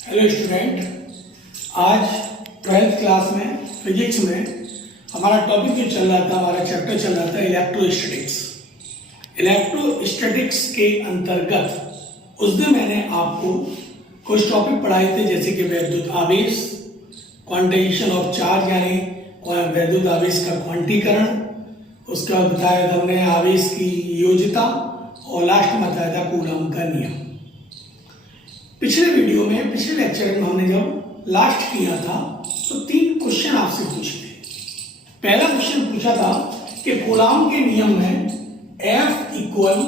Hello student, आज 12th class में physics में हमारा टॉपिक जो चल रहा था, हमारा चैप्टर चल रहा था इलेक्ट्रोस्टैटिक्स। इलेक्ट्रोस्टैटिक्स के अंतर्गत उस दिन मैंने आपको कुछ टॉपिक पढ़ाए थे, जैसे कि वैद्युत आवेश, क्वांटाइजेशन ऑफ चार्ज यानी वैद्युत आवेश का क्वांटीकरण, उसके बाद बताया था हमने आवेश की योज्यता और लास्ट में बताया था कूलॉम का नियम। पिछले वीडियो में, पिछले लेक्चर में हमने जब लास्ट किया था तो 3 क्वेश्चन आपसे पूछे थे। पहला क्वेश्चन पूछा था कि कूलॉम के नियम में F equal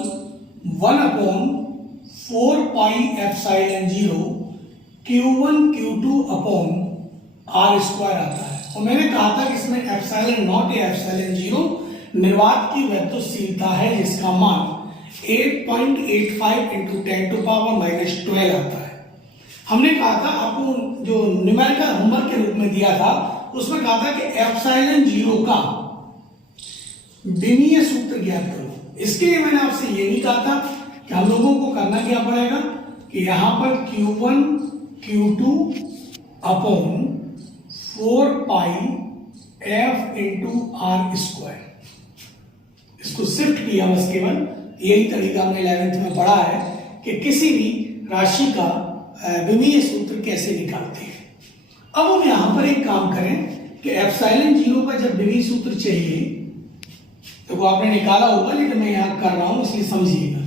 1/4 pi epsilon 0 Q1 Q2 upon R square आता है, और मैंने कहा था कि इसमें एप्सिलॉन नॉट या एप्सिलॉन 0 निर्वात की वैद्युतशीलता है, जिसका मान 8.85 × 10⁻⁻12 आता है। हमने कहा था आपको, जो न्यूमेरिकल होमवर्क के रूप में दिया था, उसमें कहा था कि एप्सिलॉन 0 का विमीय सूत्र ज्ञात करो। इसके लिए मैंने आपसे ये भी कहा था कि हम लोगों को करना क्या पड़ेगा कि यहां पर Q1 Q2 अपॉन 4 पाई F × R स्क्वायर, इसको शिफ्ट किया बस, केवल यही तरीका हमने 11th में पढ़ा है कि किसी भी राशि का विमीय सूत्र कैसे निकालते हैं। अब हम यहां पर एक काम करें कि एप्सिलॉन 0 का जब विमीय सूत्र चाहिए तो वो आपने निकाला होगा, लेकिन मैं यहां कर रहा हूं इसलिए समझिएगा।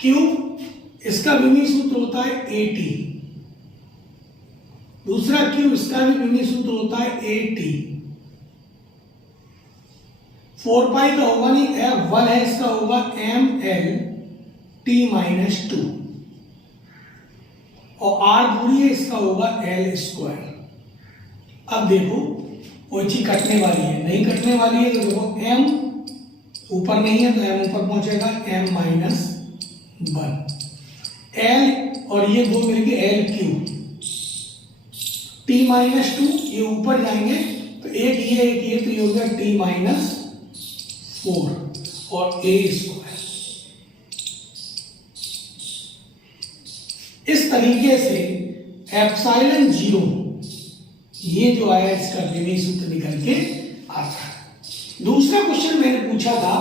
Q इसका विमीय सूत्र होता है AT, दूसरा Q इसका भी विमीय सूत्र होता है AT। 4 पाई का होगा नहीं, F1 है, इसका होगा ML T-2, और R दूरी है, इसका होगा L स्क्वायर। अब देखो वो चीज कटने वाली है, नहीं कटने वाली है तो देखो M ऊपर नहीं है तो M ऊपर पहुंचेगा, M-1 L और ये दो मिलके LQ, T-2 ये ऊपर जाएंगे तो एक ये तो ये हो गया T-4 और A स्क्वायर। इस तरीके से एप्सिलॉन 0 ये जो आया इसका विमीय सूत्र निकल के आता है। दूसरा क्वेश्चन मैंने पूछा था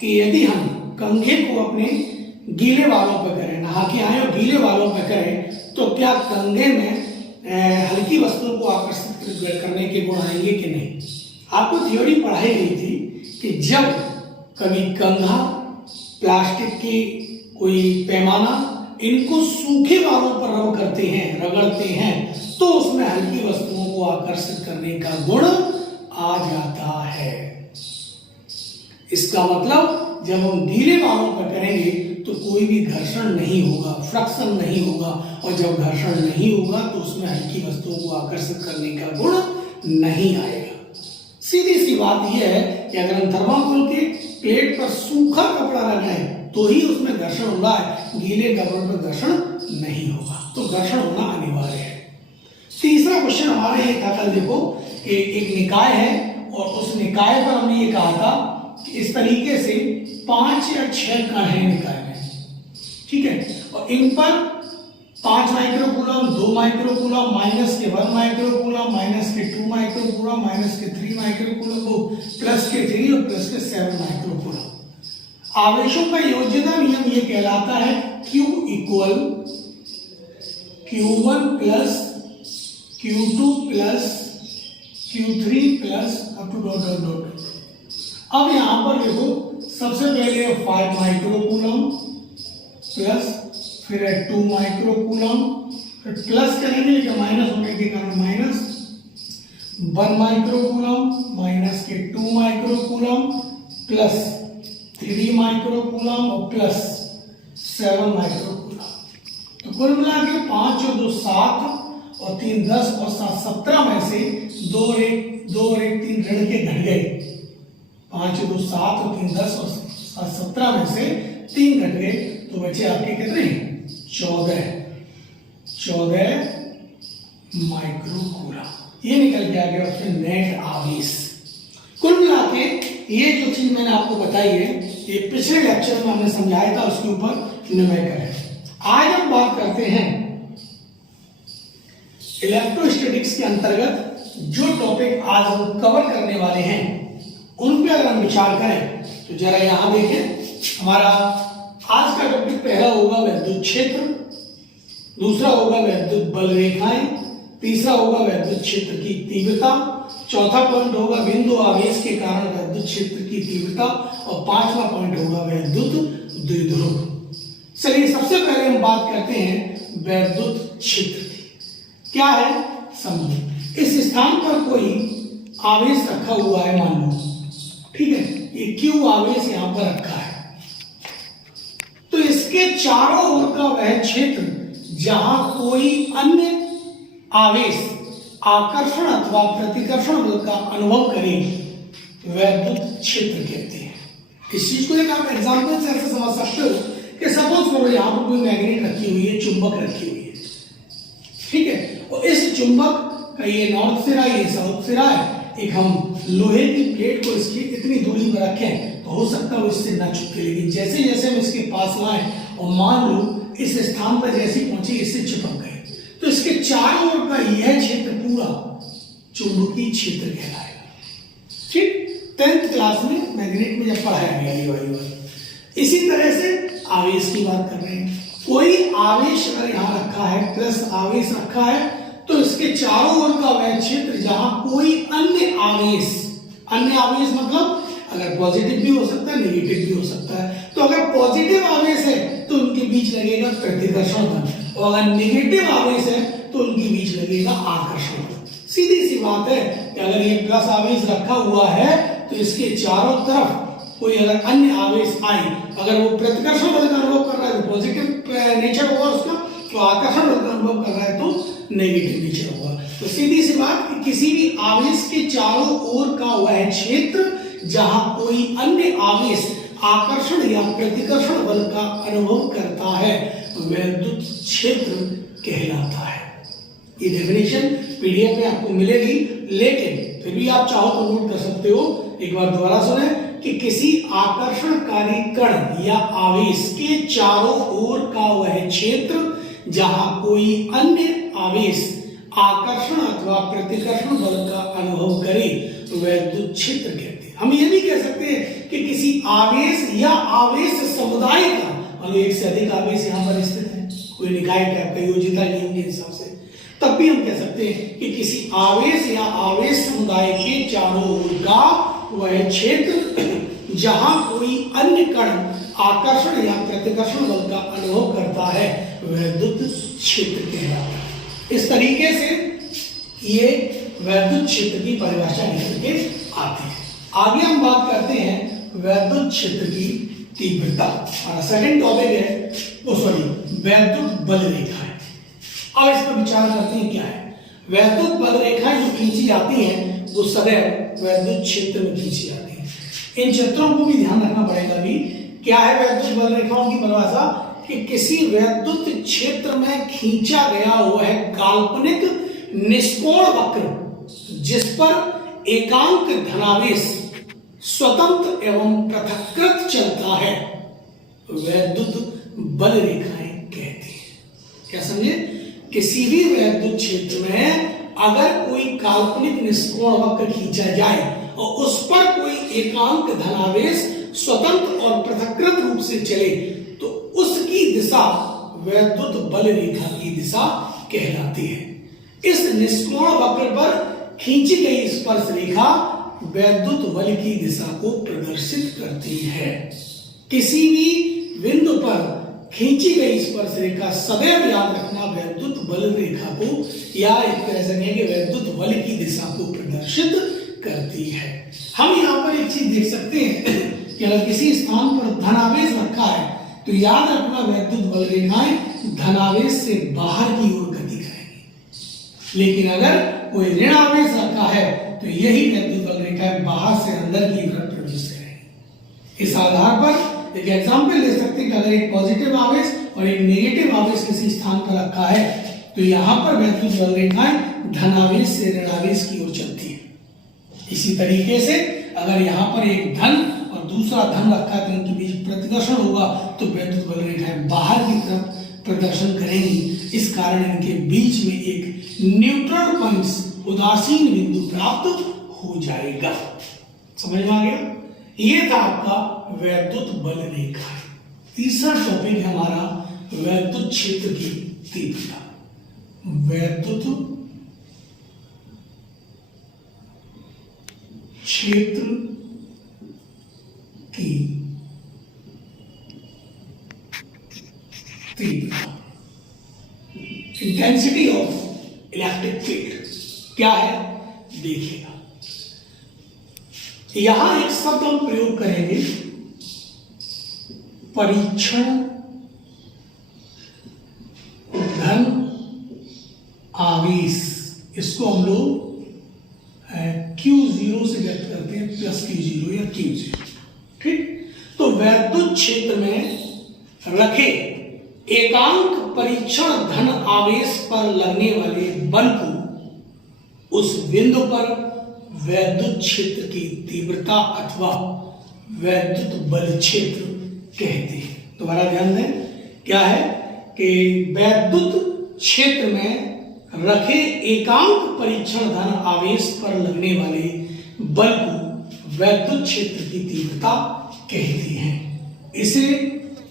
कि यदि हम कंघे को अपने गीले बालों पर करें, नहा के आए और गीले बालों पर करें, तो क्या कंघे में हल्की वस्तुओं को आकर्षित करने के गुण आएंगे कि नहीं। आपको थ्योरी पढ़ाई गई थी कि जब कभी कंघा, प्लास्टिक की कोई पैमाना, इनको सूखे बालों पर रगड़ते हैं तो उसमें हल्की वस्तुओं को आकर्षित करने का गुण आ जाता है। इसका मतलब जब हम गीले बालों पर करेंगे तो कोई भी घर्षण नहीं होगा, फ्रिक्शन नहीं होगा, और जब घर्षण नहीं होगा तो उसमें हल्की वस्तुओं को आकर्षित करने का गुण नहीं आएगा। सीधी सी बात यह है कि अगर हम थर्माकोल के प्लेट पर सूखा कपड़ा लगाएं तो ही उसमें घर्षण होगा, गीले कपड़ों पर घर्षण नहीं होगा, तो घर्षण होना अनिवार्य है। तीसरा क्वेश्चन हमारे ये था, कल देखो कि एक निकाय है और उस निकाय पर हमने ये कहा था कि इस तरीके से 5 या 6 कण हैं निकाय में, ठीक है, और इन पर 5 माइक्रोकूलम, 2 माइक्रोकूलम, माइनस के 1 माइक्रोकूलम, माइनस के 2 माइक्रोकूलम, माइनस के 3 माइक्रोकूलम, प्लस के 3 और प्लस के 7 माइक्रोकूलम। आवेशों का योज्यता नियम ये कहलाता है Q equal Q1 plus Q2 plus Q3 plus up to dot. अब यहां पर देखो, सबसे पहले 5 माइक्रोकूलम प्लस फिर 2 माइक्रोकूलम, फिर प्लस करेंगे लेकिन माइनस होने के कारण माइनस 1 माइक्रोकूलम, माइनस के 2 माइक्रोकूलम, प्लस 3 माइक्रोकूलम और प्लस 7 माइक्रोकूलम। तो कुल मिला के 5 और 2 7 और 3 10 और 7 17 में से 2 और 1 3 ऋण के घट गए। 5 और 2 7 और 3 10 और 7 17 में से 3 घट गए, तो बचे आपके कितने? 14 माइक्रोकूलम। ये निकल के आ गया ऑप्शन नेट आवेश। कुल मिला के ये जो चीज मैंने आपको बताई है, ये पिछले लेक्चर में हमने समझाया था, उसके ऊपर न्यूमेरिकल है। आज हम बात करते हैं इलेक्ट्रोस्टैटिक्स के अंतर्गत जो टॉपिक आज हम कवर करने वाले हैं उन पे अगर हम विचार करें तो जरा यहां देखें। हमारा आज का टॉपिक पहला होगा वैद्युत क्षेत्र, दूसरा होगा वैद्युत बल रेखाएं, तीसरा होगा वैद्युत क्षेत्र की तीव्रता, चौथा पॉइंट होगा बिंदु आवेश के कारण वैद्युत क्षेत्र की तीव्रता और पांचवा पॉइंट होगा वैद्युत द्विध्रुव। चलिए सबसे पहले हम बात करते हैं वैद्युत क्षेत्र की। क्या है समझो, इस स्थान पर कोई आवेश रखा हुआ है, मान लो, ठीक है, ये Q आवेश यहां पर रखा है, तो इसके चारों ओर का वह क्षेत्र जहां कोई अन्य आवेश आकर्षण अथवा प्रतिकर्षण बल का अनुभव करे वैद्युत क्षेत्र कहते हैं। इस चीज को एक आप एग्जांपल से ऐसे समझ सकते हो कि सपोज करो यहां पर कोई मैग्नेट रखी हुई है, चुंबक रखी हुई है, ठीक है, और इस चुंबक का ये नॉर्थ सिरा, ये साउथ सिरा है, एक हम लोहे की प्लेट को इसकी इतनी दूरी पर रखें तो हो सकता है वो इससे न चिपके, लेकिन जैसे जैसे हम इसके पास लाएं और मान लो इस स्थान पर जैसे पहुंचे इससे चिपक गए, तो इसके चारों ओर का यह क्षेत्र पूरा चुंबकीय क्षेत्र कहलाएगा। ठीक, 10th क्लास में मैग्नेट में जब पढ़ाया गया ये वाली बात। इसी तरह से आवेश की बात कर रहे हैं, कोई आवेश अगर यहाँ रखा है, प्लस आवेश रखा है, तो इसके चारों ओर का वह क्षेत्र जहां कोई अन्य आवेश मतलब अगर पॉजिटिव भी हो सकता है, नेगेटिव भी हो सकता है, तो अगर पॉजिटिव आवेश है तो उनके बीच लगेगा प्रतिकर्षण बल, और अगर नेगेटिव आवेश है तो उनके बीच लगेगा आकर्षण बल। सीधी सी बात है कि अगर ये प्लस आवेश रखा हुआ है तो इसके चारों तरफ कोई अगर अन्य आवेश आए, अगर वो प्रतिकर्षण बल का अनुभव कर रहा है तो पॉजिटिव नेचर होगा उसका, तो आकर्षण बल का अनुभव कर रहा है तो नेगेटिव नेचर होगा। तो सीधी सी बात कि किसी भी आवेश के चारों ओर का वह क्षेत्र जहां कोई अन्य आवेश आकर्षण या प्रतिकर्षण बल का अनुभव करता है वैद्युत क्षेत्र कहलाता है। ये डेफिनेशन पीडीएफ में आपको मिलेगी, लेकिन फिर भी आप चाहो तो नोट कर सकते हो। एक बार दोबारा सुने कि किसी आकर्षणकारी कण या आवेश के चारों ओर का वह क्षेत्र जहां कोई अन्य आवेश आकर्षण अथवा प्रतिकर्षण बल का अनुभव करे तो वैद्युत क्षेत्र कहते हैं। हम ये भी कह सकते हैं कि किसी आवेश या आवेश समुदाय का, मतलब एक से अधिक आवेश यहाँ पर स्थित है, कोई निकाय टाइप का योजिता नियम के हिसाब से, तब भी हम कह सकते हैं कि किसी आवेश या आवेश समुदाय के चारों ओर का वह क्षेत्र जहां कोई अन्य कण आकर्षण या प्रतिकर्षण बल का अनुभव करता है वैद्युत क्षेत्र कहलाता है। इस तरीके से ये वैद्युत क्षेत्र की परिभाषा निकल के आती है। आगे हम बात करते हैं वैद्युत क्षेत्र की तीव्रता। हमारा सेकंड टॉपिक है वैद्युत बल रेखाएं। अब इस पर विचार करते हैं क्या है। वैद्युत बल रेखाएं जो खींची जाती हैं वो सदैव वैद्युत क्षेत्र में खींची जाती हैं। इन चित्रों को भी ध्यान रखना पड़ेगा भी, क्या है वैद्युत बल रेखाओं की परिभाषा कि किसी वैद्युत क्षेत्र में खींचा गया हुआ है काल्पनिक निष्कोण वक्र जिस पर एकांक धनावेश स्वतंत्र एवं पृथक्कृत चलता है वैद्युत बल रेखाएं कहती हैं। क्या समझे, किसी भी वैद्युत क्षेत्र में अगर कोई काल्पनिक निष्कोण वक्र खींचा जाए और उस पर कोई एकांक धनावेश स्वतंत्र और पृथक्कृत रूप से चले तो उसकी दिशा वैद्युत बल रेखा की दिशा कहलाती है। इस निष्कोण वक्र पर खींची गई स्पर्श रेखा वैद्युत बल की दिशा को प्रदर्शित करती है। किसी भी बिंदु पर खींची गई स्पर्श रेखा सदैव याद रखना वैद्युत बल रेखा को या एक तरह से कहेंगे वैद्युत बल की दिशा को प्रदर्शित करती है। हम यहाँ पर एक चीज देख सकते हैं कि अगर किसी स्थान पर धनावेश रखा है तो याद रखना वैद्युत बल रेखाएं धनावेश से बाहर की ओर गति करेंगी, लेकिन अगर कोई ऋण आवेश रखा है तो यही वैद्युत बल रेखाएं बाहर से अंदर की ओर प्रवेश करेंगी। इस आधार पर एक एग्जाम्पल ले सकते हैं कि अगर एक पॉजिटिव आवेश और एक नेगेटिव आवेश किसी स्थान पर रखा है तो यहाँ पर वैद्युत बल रेखाएं धनावेश से ऋणावेश की ओर चलती है। इसी तरीके से अगर यहाँ पर एक धन और दूसरा धन रखा है तो इनके बीच प्रतिकर्षण होगा तो वैद्युत बल रेखाएं बाहर की तरफ प्रदर्शन करेंगी। इस कारण इनके बीच में एक न्यूट्रल पॉइंट्स उदासीन बिंदु प्राप्त हो जाएगा। समझ में आ गया? ये था आपका वैद्युत बल रेखा। तीसरा टॉपिक है हमारा वैद्युत क्षेत्र की तीव्रता। वैद्युत क्षेत्र की तीव्रता, इंटेंसिटी ऑफ इलेक्ट्रिक फील्ड क्या है देखिएगा। यहां एक शब्द हम प्रयोग करेंगे, परीक्षण धन आवेश। इसको हम लोग Q0 से व्यक्त करते हैं, प्लस Q0 या Q0। ठीक, तो वैद्युत क्षेत्र में रखे एकांक परीक्षण धन आवेश पर लगने वाले बल को उस बिंदु पर वैद्युत क्षेत्र की तीव्रता अथवा वैद्युत बल क्षेत्र कहते हैं। दोबारा ध्यान दें, क्या है कि वैद्युत क्षेत्र में रखे एकांक परीक्षण धन आवेश पर लगने वाले बल को वैद्युत क्षेत्र की तीव्रता कहती हैं। इसे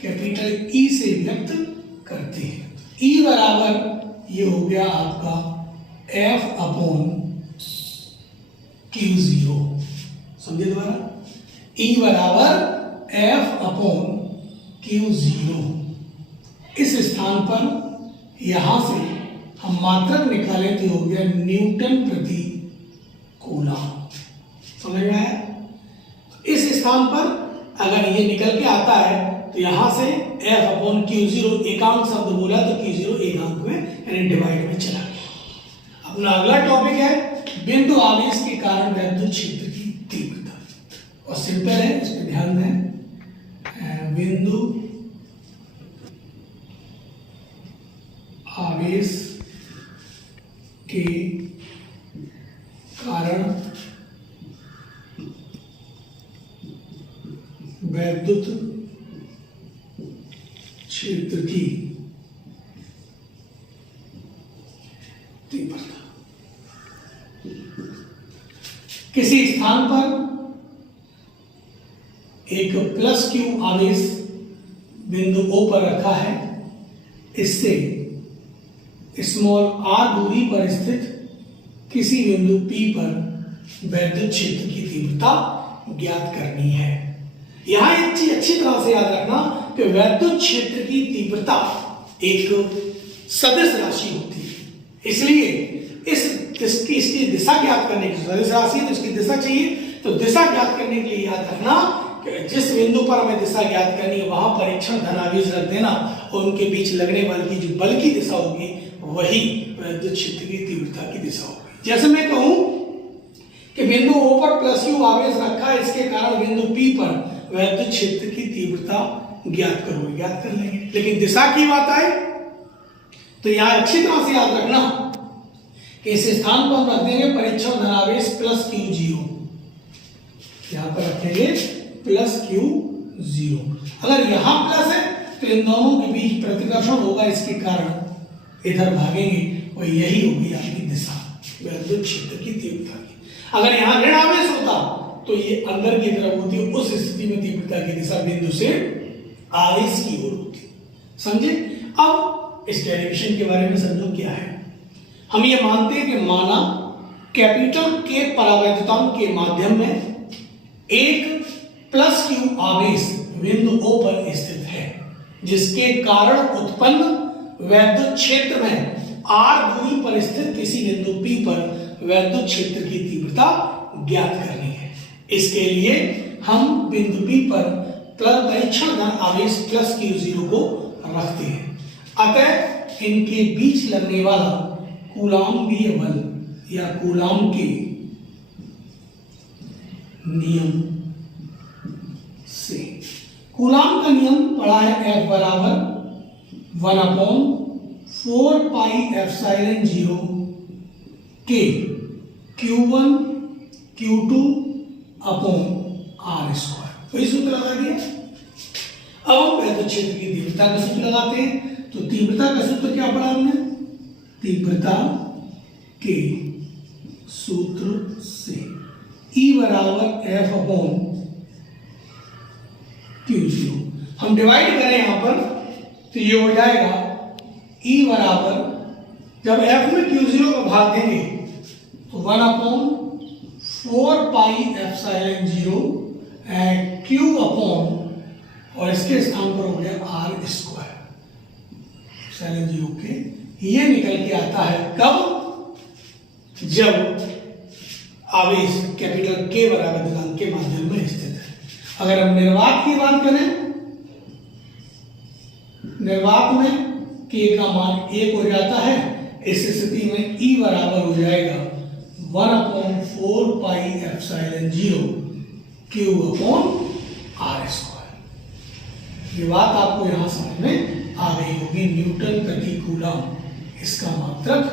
कैपिटल ई से व्यक्त करते हैं। ई बराबर ये हो गया आपका F अपॉन Q0। समझे दोबारा? ई बराबर F अपॉन Q0। इस स्थान पर यहां से हम मात्रक निकालें तो हो गया न्यूटन प्रति कूलम। समझ में आया? इस स्थान पर अगर ये निकल के आता है तो यहां से F अपॉन Q0 एकांक शब्द बोला तो Q0 एकांक में यानी डिवाइड में चला गया। अपना अगला टॉपिक है बिंदु आवेश के कारण वैद्युत क्षेत्र की तीव्रता। और सिंपल है, इस पर ध्यान दें। बिंदु आवेश के कारण वैद्युत क्षेत्र की तीव्रता। किसी स्थान पर एक प्लस Q आवेश बिंदु O पर रखा है, इससे स्मॉल r दूरी पर स्थित किसी बिंदु P पर वैद्युत क्षेत्र की तीव्रता ज्ञात करनी है। यहां एक चीज अच्छी तरह से याद रखना कि वैद्युत क्षेत्र की तीव्रता एक सदिश राशि होती है, इसलिए इसकी दिशा ज्ञात करने की, सदिश राशि है तो इसकी दिशा चाहिए, तो दिशा ज्ञात करने के लिए याद रखना कि जिस बिंदु पर हमें दिशा ज्ञात करनी है वहां परीक्षण धनावेश रख देना और उनके बीच लगने वाली जो बल की दिशा होगी वही वैद्युत क्षेत्र की तीव्रता की दिशा होगी। जैसे मैं कहूं कि बिंदु O पर प्लस Q आवेश रखा है, इसके कारण बिंदु P पर वैद्युत क्षेत्र की तीव्रता ज्ञात करो, ज्ञात कर लेंगे। लेकिन दिशा की बात आए तो यहां अच्छी तरह से याद रखना कि इस स्थान पर हम रख देंगे परीक्षण धनावेश प्लस Q0। यहां पर रखेंगे प्लस Q0। अगर यहां प्लस है तो इन दोनों के बीच प्रतिकर्षण होगा, इसके कारण इधर भागेंगे और यही होगी आपकी दिशा वैद्युत क्षेत्र की तीव्रता की। अगर यहां ऋण आवेश होता तो ये अंदर की तरफ होती, उस स्थिति में तीव्रता की दिशा बिंदु से आवेश की ओर होती। समझे? अब इस डेरिवेशन के बारे में समझो क्या है। हम ये मानते हैं कि माना कैपिटल K परावैद्युतांक के माध्यम में एक प्लस Q आवेश बिंदु O पर स्थित है, जिसके कारण उत्पन्न वैद्युत क्षेत्र में r दूरी पर स्थित किसी बिंदु P पर वैद्युत क्षेत्र की तीव्रता ज्ञात करनी है। इसके लिए हम बिंदु P पर परीक्षण धन आवेश प्लस Q0 को रखते हैं। अतः इनके बीच लगने वाला कूलॉम्बीय बल या कूलॉम के नियम से, कूलॉम का नियम पढ़ा है F बराबर 1/4 pi epsilon 0 K Q1 Q2 upon R square. वही सूत्र लगा दिया। अब हम वैद्युत क्षेत्र की तीव्रता का सूत्र लगाते हैं। तो तीव्रता का सूत्र क्या पढ़ा हमने? तीव्रता के सूत्र से E बराबर F अपॉन Q0। हम डिवाइड करें यहां पर तो ये हो जाएगा E बराबर, जब F में Q0 का भाग देंगे तो 1/4 पाई एप्सिलॉन 0 Q अपॉन, और इसके स्थान पर हो गया R स्क्वायर एप्सिलॉन 0 के। ये निकल के आता है कब? जब आवेश कैपिटल K बराबर दिनांक के माध्यम में स्थित है। अगर हम निर्वात की बात करें, निर्वात में K का मान 1 हो जाता है। इस स्थिति में E बराबर हो जाएगा 1/4 pi epsilon 0 Q upon R square. ये बात आपको यहां समझ में आ गई होगी। न्यूटन प्रति कूलम इसका मात्रक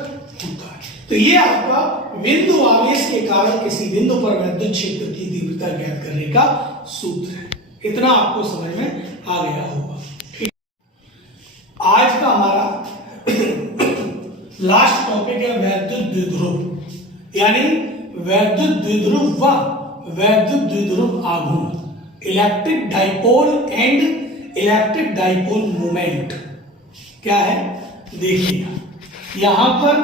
होता है। तो ये आपका बिंदु आवेश के कारण किसी बिंदु पर विद्युत क्षेत्र की तीव्रता ज्ञात करने का सूत्र है। इतना आपको समझ में आ गया होगा। ठीक, आज का हमारा लास्ट टॉपिक है वैद्युत द्विध्रुव, यानी वैद्युत द्विध्रुव व वैद्युत द्विध्रुव आघूर्ण, electric dipole and electric dipole moment. क्या है देखिए, यहां पर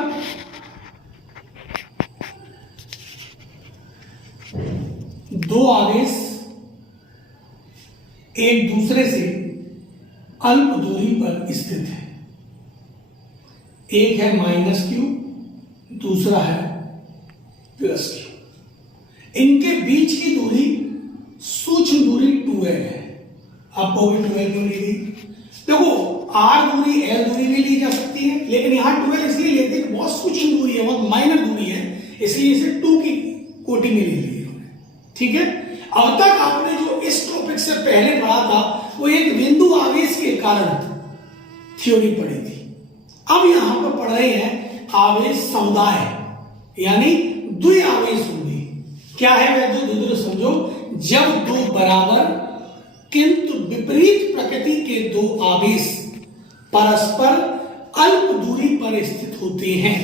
दो आवेश एक दूसरे से अल्प दूरी पर स्थित है। एक है -Q, दूसरा है +Q। इनके बीच की दूरी सूक्ष्म दूरी 2L है। आपको भी 2L क्यों ली गई? देखो R दूरी L दूरी भी ली जा सकती है, लेकिन यहां 2L इसलिए लेते हैं बहुत सूक्ष्म दूरी है, बहुत माइनर दूरी है, इसलिए इसे 2 की कोटि में ले ली। ठीक है, अब तक आपने जो इस टॉपिक से पहले पढ़ा था वो एक बिंदु आवेश के कारण थ्योरी पढ़ी थी। अब यहां पर पढ़ रहे हैं आवेश समुदाय, यानी द्वि आवेश होंगे। क्या है वैद्युत द्विध्रुव? समझो, जब दो बराबर किंतु विपरीत प्रकृति के दो आवेश परस्पर अल्प दूरी पर स्थित होते हैं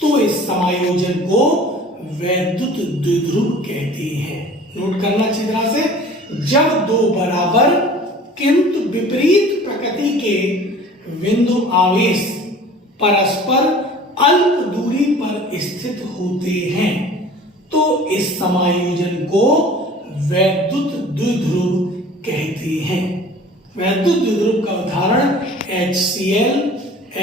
तो इस समायोजन को वैद्युत द्विध्रुव कहते हैं। नोट करना अच्छी तरह से, जब दो बराबर किंतु विपरीत प्रकृति के बिंदु आवेश परस्पर अल्प दूरी पर स्थित होते हैं तो इस समायोजन को वैद्युत द्विध्रुव कहते हैं। वैद्युत द्विध्रुव का उदाहरण HCl,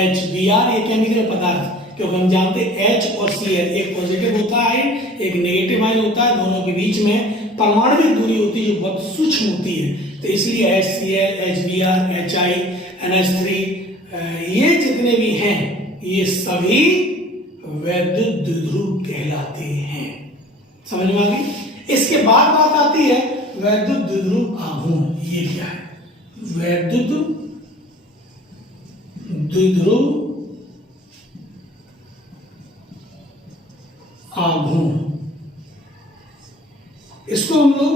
HBr, ये केमिकल पदार्थ, क्योंकि हम जानते हैं H और Cl एक पॉजिटिव होता है एक नेगेटिव आयन होता है, दोनों के बीच में परमाणुविक दूरी होती है जो बहुत सूक्ष्म होती है। तो इसलिए HCl, HBr, HI, NH3 ये जितने भी हैं ये सभी वैद्युत द्विध्रुव कहलाते हैं। समझ में आ गई? इसके बाद बात आती है वैद्युत द्विध्रुव आघूर्ण। ये क्या है? वैद्युत द्विध्रुव आघूर्ण, इसको हम लोग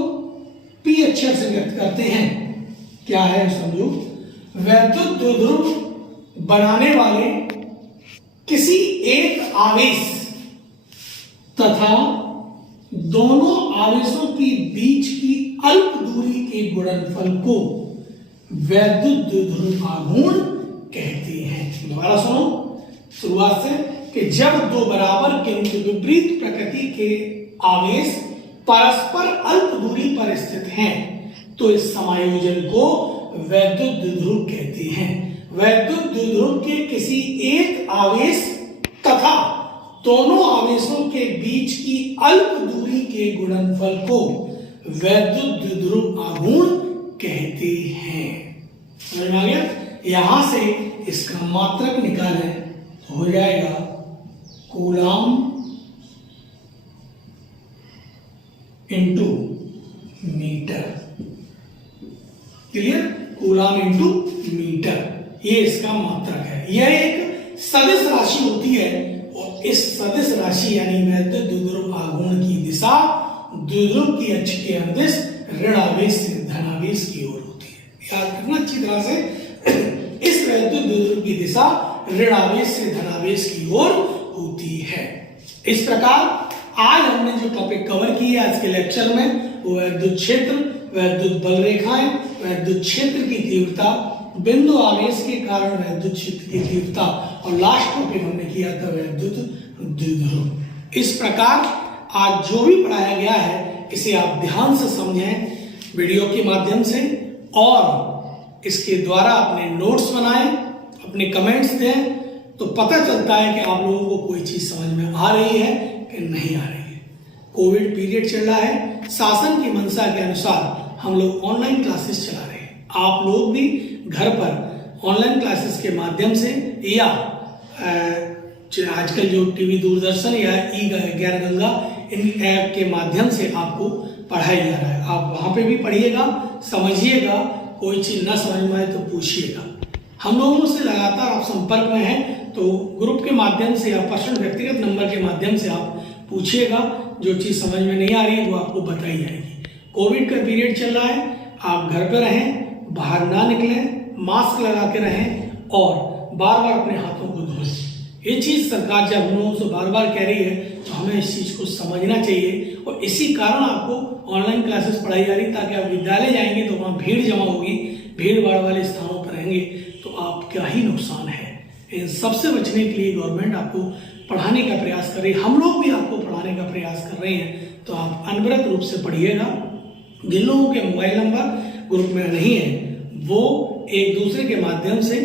P अक्षर से व्यक्त करते हैं। क्या है समझो, वैद्युत द्विध्रुव बनाने वाले किसी एक आवेश तथा दोनों आवेशों के बीच की अल्प दूरी के गुणनफल को वैद्युत द्विध्रुव आघूर्ण कहते हैं। दोबारा सुनो शुरुआत से, कि जब दो बराबर किंतु विपरीत प्रकृति के आवेश परस्पर अल्प दूरी पर स्थित हैं तो इस समायोजन को वैद्युत द्विध्रुव कहते हैं। वैद्युत द्विध्रुव के किसी एक आवेश तथा दोनों आवेशों के बीच की अल्प दूरी के गुणनफल को वैद्युत द्विध्रुव आघूर्ण कहते हैं। समझ में आ गया? यहां से इसका मात्रक निकालें तो हो जाएगा coulomb into metre. Clear? Coulomb into metre, ये इसका मात्रक है। यह एक सदिश राशि होती है और इस सदिश राशि यानी वैद्युत द्विध्रुव आघूर्ण की दिशा द्विध्रुव की अक्ष के अनुदिश ऋण आवेश से धनावेश की ओर होती है। याद रखना अच्छी तरह से। इस वैद्युत विद्युत की दिशा ऋणावेश से धनावेश की ओर होती है। इस प्रकार आज हमने जो टॉपिक कवर किए आज के लेक्चर में वो विद्युत क्षेत्र, विद्युत बल रेखाएं, विद्युत क्षेत्र की तीव्रता, बिंदु आवेश के कारण विद्युत क्षेत्र की तीव्रता और लास्ट टॉपिक हमने किया था विद्युत द्विध्रुव। इस प्रकार आज जो भी पढ़ाया गया है इसे आप ध्यान से समझें वीडियो के माध्यम से और इसके द्वारा अपने नोट्स बनाएं, अपने कमेंट्स दें, तो पता चलता है कि आप लोगों को कोई चीज समझ में आ रही है कि नहीं आ रही है। कोविड पीरियड चल रहा है, शासन की मंशा के अनुसार हम लोग ऑनलाइन क्लासेस चला रहे हैं। आप लोग भी घर पर ऑनलाइन क्लासेस के माध्यम से या आजकल जो टीवी दूरदर्शन या ज्ञानगंगा इन ऐप के माध्यम से आपको पढ़ाया जा रहा है। आप वहां पे भी पढ़िएगा, समझिएगा, कोई चीज ना समझ में आए तो पूछिएगा। हम लोगों से लगातार आप संपर्क में हैं तो ग्रुप के माध्यम से या पर्सनल व्यक्तिगत नंबर के माध्यम से आप पूछिएगा, जो चीज समझ में नहीं आ रही है वो आपको बताई जाएगी। कोविड का पीरियड चल रहा है, आप घर पे रहें, बाहर ना निकलें, मास्क लगा के रहें और बार बार अपने हाथों को धोएं। ये चीज सरकार जब हम लोगों से बार बार कह रही है तो हमें इस चीज को समझना चाहिए और इसी कारण आपको ऑनलाइन क्लासेस पढ़ाई जा रही, ताकि आप विद्यालय जाएंगे तो वहाँ भीड़ जमा होगी, भीड़ भाड़ वाले स्थानों पर रहेंगे तो आप क्या ही नुकसान है। इन सबसे बचने के लिए गवर्नमेंट आपको पढ़ाने का प्रयास कर रही है, हम लोग भी आपको पढ़ाने का प्रयास कर रहे हैं, तो आप अनवरत रूप से पढ़िएगा। जिन लोगों के मोबाइल नंबर ग्रुप में नहीं है वो एक दूसरे के माध्यम से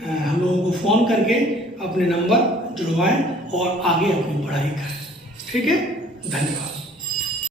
हम लोगों को फोन करके अपने नंबर जुड़वाएं और आगे अपनी पढ़ाई करें। ठीक है, धन्यवाद।